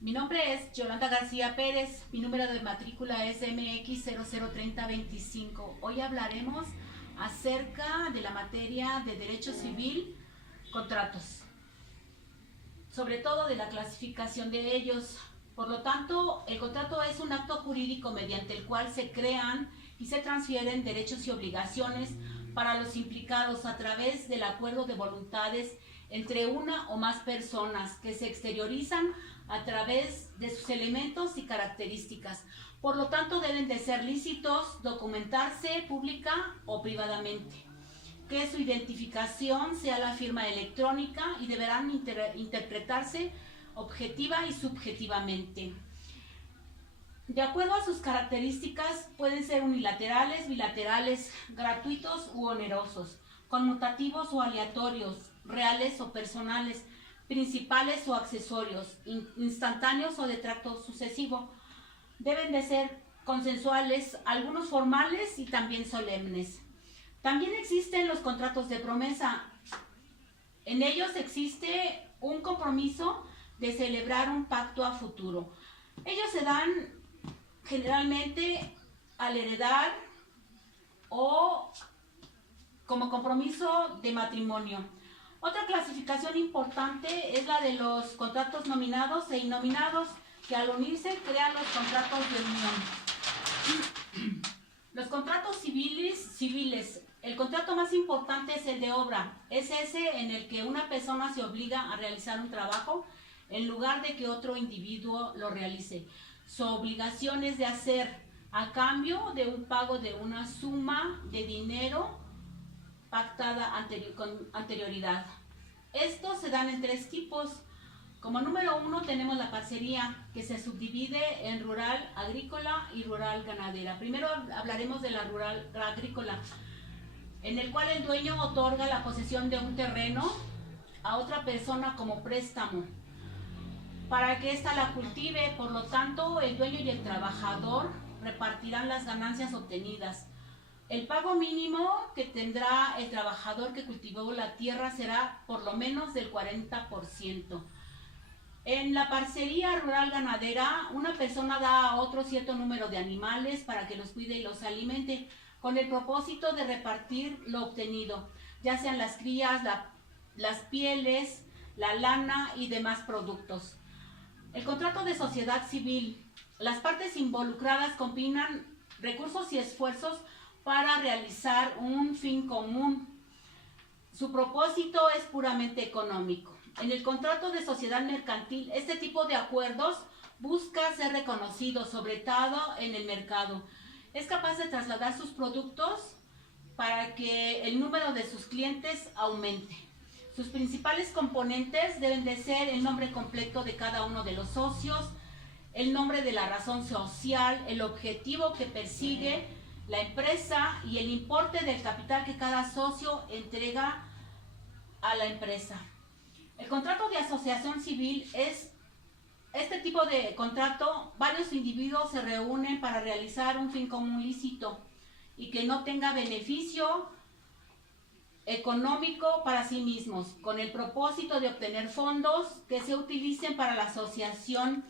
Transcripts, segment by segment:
Mi nombre es Yolanda García Pérez, mi número de matrícula es MX003025. Hoy hablaremos acerca de la materia de Derecho Civil, contratos, sobre todo de la clasificación de ellos. Por lo tanto, el contrato es un acto jurídico mediante el cual se crean y se transfieren derechos y obligaciones para los implicados a través del acuerdo de voluntades entre una o más personas que se exteriorizan a través de sus elementos y características. Por lo tanto, deben de ser lícitos documentarse pública o privadamente, que su identificación sea la firma electrónica y deberán interpretarse objetiva y subjetivamente. De acuerdo a sus características, pueden ser unilaterales, bilaterales, gratuitos u onerosos, conmutativos o aleatorios, reales o personales, principales o accesorios, instantáneos o de tracto sucesivo. Deben de ser consensuales, algunos formales y también solemnes. También existen los contratos de promesa. En ellos existe un compromiso de celebrar un pacto a futuro. Ellos se dan generalmente al heredar o como compromiso de matrimonio. Otra clasificación importante es la de los contratos nominados e innominados, que al unirse crean los contratos de unión. Los contratos civiles. El contrato más importante es el de obra. Es ese en el que una persona se obliga a realizar un trabajo en lugar de que otro individuo lo realice. Su obligación es de hacer a cambio de un pago de una suma de dinero pactada con anterioridad. Estos se dan en tres tipos. Como número uno tenemos la parcería, que se subdivide en rural agrícola y rural ganadera. Primero hablaremos de la rural agrícola, en el cual el dueño otorga la posesión de un terreno a otra persona como préstamo para que ésta la cultive. Por lo tanto, el dueño y el trabajador repartirán las ganancias obtenidas. El pago mínimo que tendrá el trabajador que cultivó la tierra será por lo menos del 40%. En la parcería rural ganadera, una persona da a otro cierto número de animales para que los cuide y los alimente, con el propósito de repartir lo obtenido, ya sean las crías, las pieles, la lana y demás productos. El contrato de sociedad civil. Las partes involucradas combinan recursos y esfuerzos para realizar un fin común. Su propósito es puramente económico. En el contrato de sociedad mercantil, este tipo de acuerdos busca ser reconocido, sobre todo en el mercado. Es capaz de trasladar sus productos para que el número de sus clientes aumente. Sus principales componentes deben de ser el nombre completo de cada uno de los socios, el nombre de la razón social, el objetivo que persigue la empresa y el importe del capital que cada socio entrega a la empresa. El contrato de asociación civil es este tipo de contrato. Varios individuos se reúnen para realizar un fin común lícito y que no tenga beneficio económico para sí mismos, con el propósito de obtener fondos que se utilicen para la asociación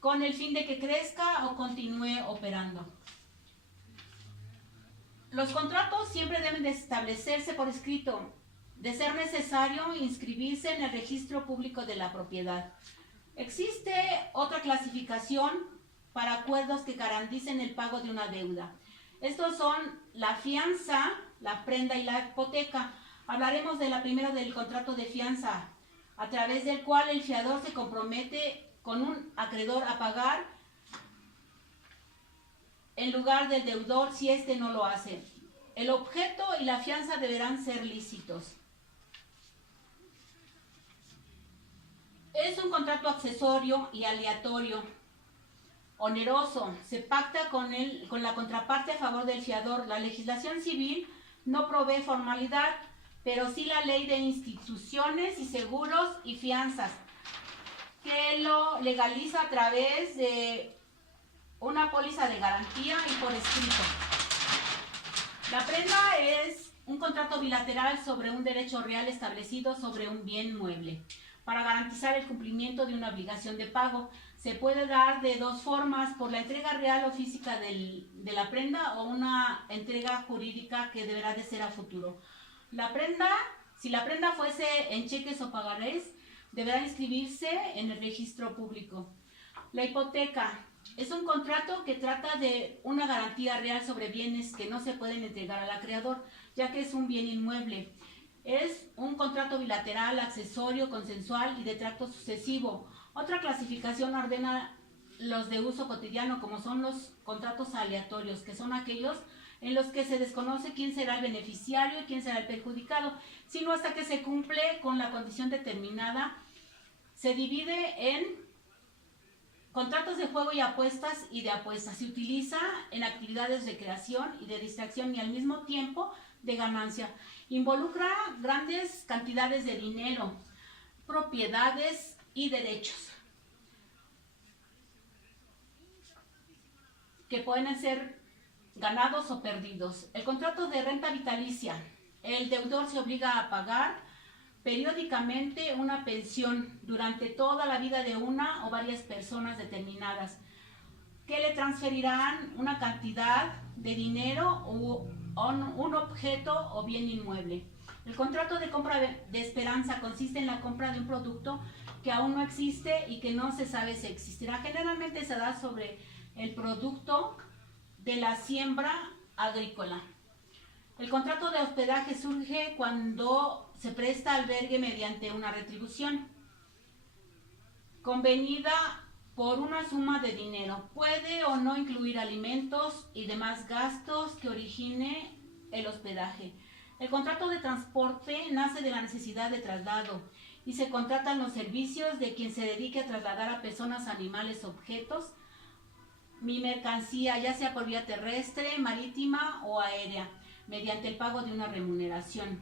con el fin de que crezca o continúe operando. Los contratos siempre deben de establecerse por escrito, de ser necesario inscribirse en el registro público de la propiedad. Existe otra clasificación para acuerdos que garanticen el pago de una deuda. Estos son la fianza, la prenda y la hipoteca. Hablaremos de la primera, del contrato de fianza, a través del cual el fiador se compromete con un acreedor a pagar en lugar del deudor si éste no lo hace. El objeto y la fianza deberán ser lícitos. Es un contrato accesorio y aleatorio. Oneroso. Se pacta con la contraparte a favor del fiador. La legislación civil no provee formalidad, pero sí la ley de instituciones y seguros y fianzas, que lo legaliza a través de una póliza de garantía y por escrito. La prenda es un contrato bilateral sobre un derecho real establecido sobre un bien mueble. para garantizar el cumplimiento de una obligación de pago. Se puede dar de dos formas: por la entrega real o física de la prenda, o una entrega jurídica que deberá de ser a futuro. Si la prenda fuese en cheques o pagarés, deberá inscribirse en el registro público. La hipoteca es un contrato que trata de una garantía real sobre bienes que no se pueden entregar al acreedor, ya que es un bien inmueble. Es un contrato bilateral, accesorio, consensual y de trato sucesivo. Otra clasificación ordena los de uso cotidiano, como son los contratos aleatorios, que son aquellos en los que se desconoce quién será el beneficiario y quién será el perjudicado, sino hasta que se cumple con la condición determinada. Se divide en contratos de juego y apuestas y de apuestas. Se utiliza en actividades de creación y de distracción y al mismo tiempo de ganancia. Involucra grandes cantidades de dinero, propiedades y derechos, que pueden ser ganados o perdidos. El contrato de renta vitalicia. El deudor se obliga a pagar periódicamente una pensión durante toda la vida de una o varias personas determinadas, que le transferirán una cantidad de dinero o un objeto o bien inmueble. El contrato de compra de esperanza consiste en la compra de un producto que aún no existe y que no se sabe si existirá. Generalmente se da sobre el producto de la siembra agrícola. El contrato de hospedaje surge cuando se presta albergue mediante una retribución convenida por una suma de dinero. Puede o no incluir alimentos y demás gastos que origine el hospedaje. El contrato de transporte nace de la necesidad de traslado y se contratan los servicios de quien se dedique a trasladar a personas, animales, objetos, mi mercancía, ya sea por vía terrestre, marítima o aérea, mediante el pago de una remuneración.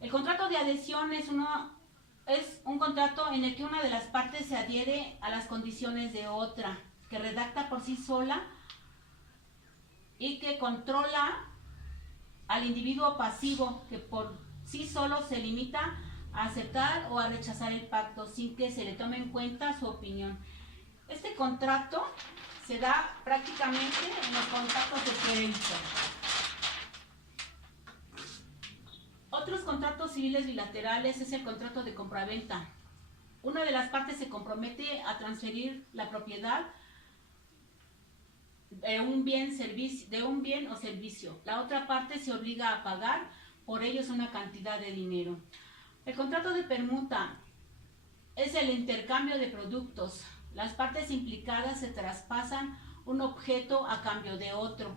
El contrato de adhesión es un contrato en el que una de las partes se adhiere a las condiciones de otra, que redacta por sí sola y que controla al individuo pasivo, que por sí solo se limita a aceptar o a rechazar el pacto sin que se le tome en cuenta su opinión. Este contrato se da prácticamente en los contratos de crédito. Otros contratos civiles bilaterales es el contrato de compraventa. Una de las partes se compromete a transferir la propiedad de un bien o servicio. La otra parte se obliga a pagar por ellos una cantidad de dinero. El contrato de permuta es el intercambio de productos. Las partes implicadas se traspasan un objeto a cambio de otro.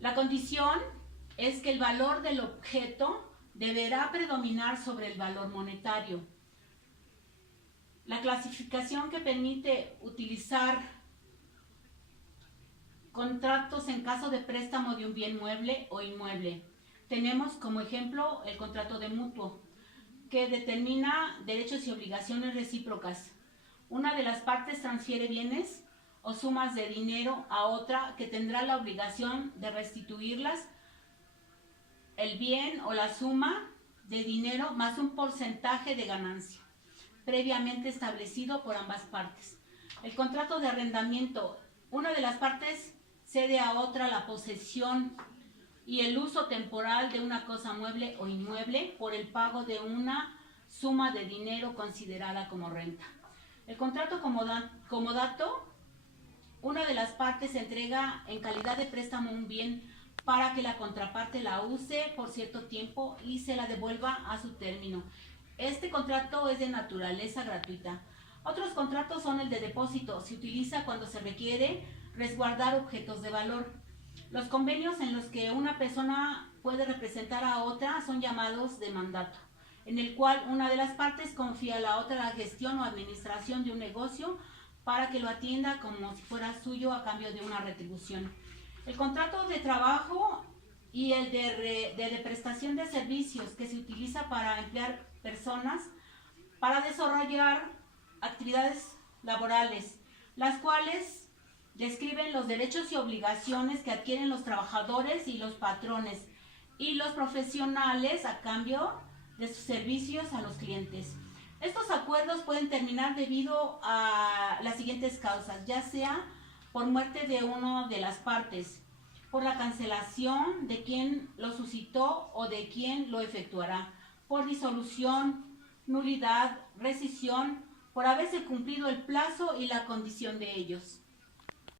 La condición es que el valor del objeto deberá predominar sobre el valor monetario. La clasificación que permite utilizar contratos en caso de préstamo de un bien mueble o inmueble. Tenemos como ejemplo el contrato de mutuo, que determina derechos y obligaciones recíprocas. Una de las partes transfiere bienes o sumas de dinero a otra, que tendrá la obligación de restituirlas, el bien o la suma de dinero más un porcentaje de ganancia, previamente establecido por ambas partes. El contrato de arrendamiento. Una de las partes cede a otra la posesión y el uso temporal de una cosa mueble o inmueble por el pago de una suma de dinero considerada como renta. El contrato comodato. Una de las partes entrega en calidad de préstamo un bien para que la contraparte la use por cierto tiempo y se la devuelva a su término. Este contrato es de naturaleza gratuita. Otros contratos son el de depósito. Se utiliza cuando se requiere resguardar objetos de valor. Los convenios en los que una persona puede representar a otra son llamados de mandato, en el cual una de las partes confía a la otra la gestión o administración de un negocio para que lo atienda como si fuera suyo a cambio de una retribución. El contrato de trabajo y el de prestación de servicios, que se utiliza para emplear personas para desarrollar actividades laborales, las cuales describen los derechos y obligaciones que adquieren los trabajadores y los patrones y los profesionales a cambio de sus servicios a los clientes. Estos acuerdos pueden terminar debido a las siguientes causas, ya sea por muerte de una de las partes, por la cancelación de quien lo suscitó o de quien lo efectuará, por disolución, nulidad, rescisión, por haberse cumplido el plazo y la condición de ellos.